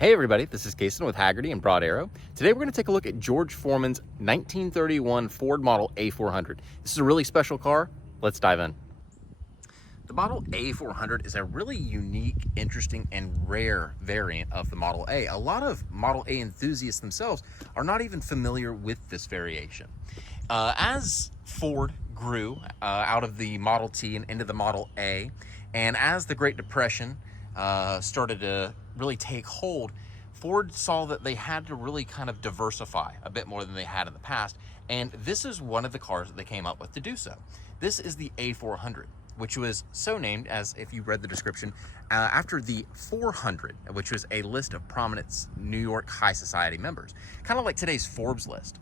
Hey everybody, this is Kason with Haggerty and Broad Arrow. Today we're going to take a look at George Foreman's 1931 Ford Model A400. This is a really special car. Let's dive in. The Model A400 is a really unique, interesting, and rare variant of the Model A. A lot of Model A enthusiasts themselves are not even familiar with this variation. As Ford grew out of the Model T and into the Model A, and as the Great Depression started to really take hold, Ford saw that they had to really kind of diversify a bit more than they had in the past, and this is one of the cars that they came up with to do so. This is the A400, which was so named, as if you read the description, after the 400, which was a list of prominent New York high society members, kind of like today's Forbes list.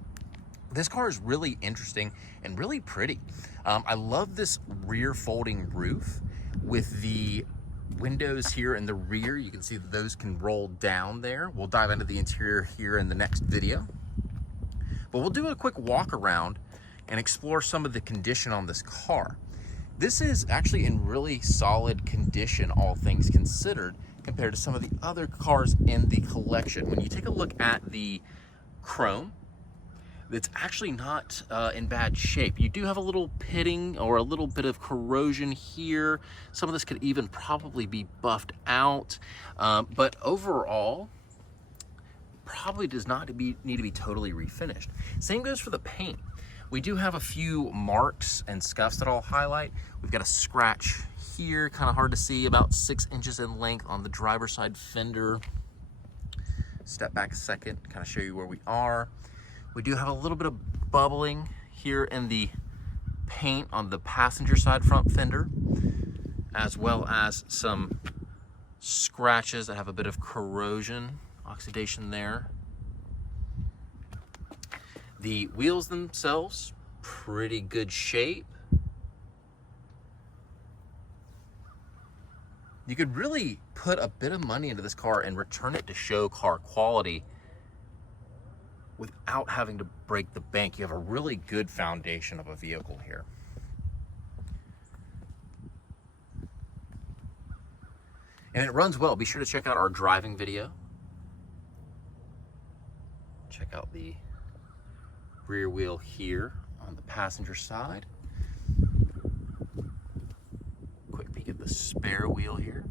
This car is really interesting and really pretty. I love this rear folding roof with the windows here in the rear. You can see that those can roll down there. We'll dive into the interior here in the next video. But we'll do a quick walk around and explore some of the condition on this car. This is actually in really solid condition, all things considered, compared to some of the other cars in the collection. When you take a look at the chrome, it's actually not in bad shape. You do have a little pitting or a little bit of corrosion here. Some of this could even probably be buffed out, but overall, probably does not need to be totally refinished. Same goes for the paint. We do have a few marks and scuffs that I'll highlight. We've got a scratch here, kind of hard to see, about 6 inches in length on the driver's side fender. Step back a second, kind of show you where we are. We do have a little bit of bubbling here in the paint on the passenger side front fender, as well as some scratches that have a bit of corrosion, oxidation there. The wheels themselves, pretty good shape. You could really put a bit of money into this car and return it to show car quality without having to break the bank. You have a really good foundation of a vehicle here. And it runs well. Be sure to check out our driving video. Check out the rear wheel here on the passenger side. Quick peek at the spare wheel here.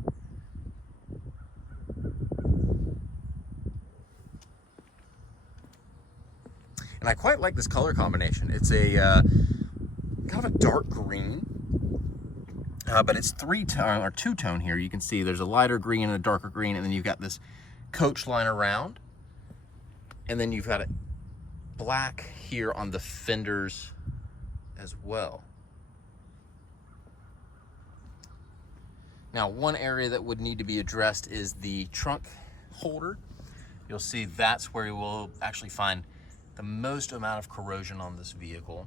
And I quite like this color combination. It's a kind of a dark green, but it's two-tone here. You can see there's a lighter green and a darker green, and then you've got this coach line around, and then you've got it black here on the fenders as well. Now, one area that would need to be addressed is the trunk holder. You'll see that's where you will actually find the most amount of corrosion on this vehicle.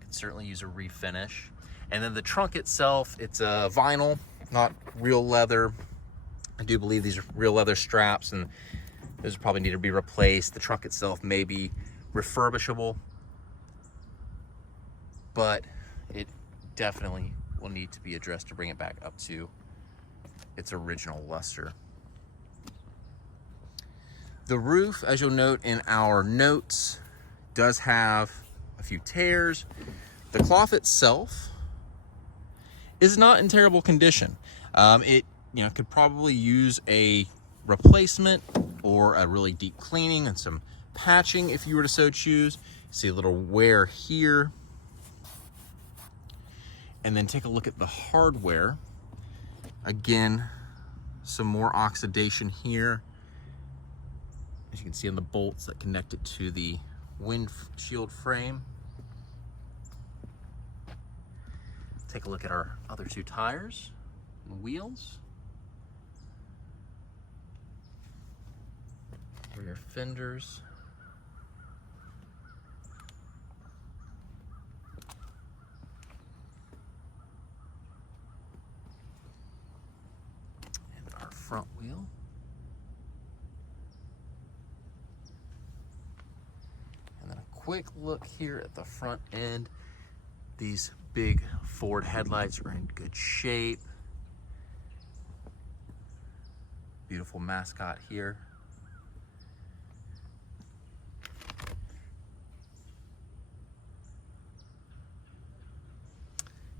Could certainly use a refinish. And then the trunk itself, it's a vinyl, not real leather. I do believe these are real leather straps, and those probably need to be replaced. The trunk itself may be refurbishable, but it definitely will need to be addressed to bring it back up to its original luster. The roof, as you'll note in our notes, does have a few tears. The cloth itself is not in terrible condition. It could probably use a replacement or a really deep cleaning and some patching if you were to so choose. See a little wear here. And then take a look at the hardware. Again, some more oxidation here. As you can see on the bolts that connect it to the windshield frame. Take a look at our other two tires and wheels. Rear fenders. And our front wheel. Quick look here at the front end. These big Ford headlights are in good shape. beautiful mascot here.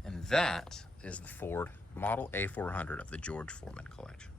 And that is the Ford Model A400 of the George Foreman collection.